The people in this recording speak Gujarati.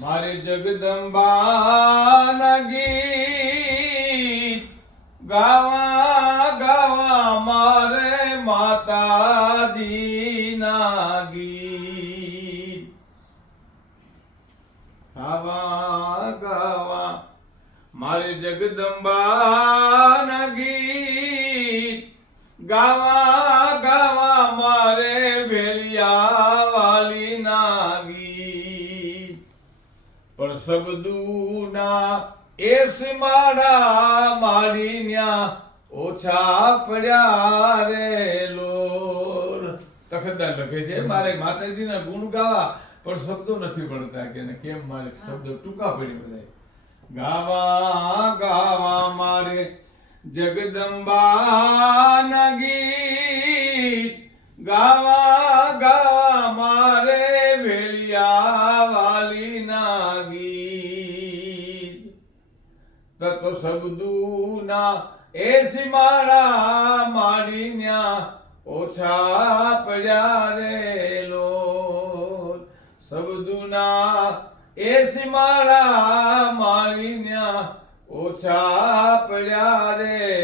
મારી જગદંબા ગીત ગાવા ગાવા મારે માતાજી ગીત. ગાવા ગાવા મારી જગદંબા ગીત ગાવા ગાવા મારે ભેલિયા વાલી ના ગીત. પણ સબદુના એ માડા માડી ન્યા ઓછા પડ્યા રે લોર તખતદાર લખે છે મારે માતાજીના ગુણ ગાવા પણ શબ્દો નથી પડતા કે કેમ મારે શબ્દો ટૂંકા પડી બધા ગાવા ગાવા મારે જગદંબા ગીત ગાવા તત્વ શબ્દુના એ સીમાડા માડીન્યા ઓછા પડ્યા રે લો શબ્દુના એ સીમાડા માડીન્યા ઓછા પડ્યા રે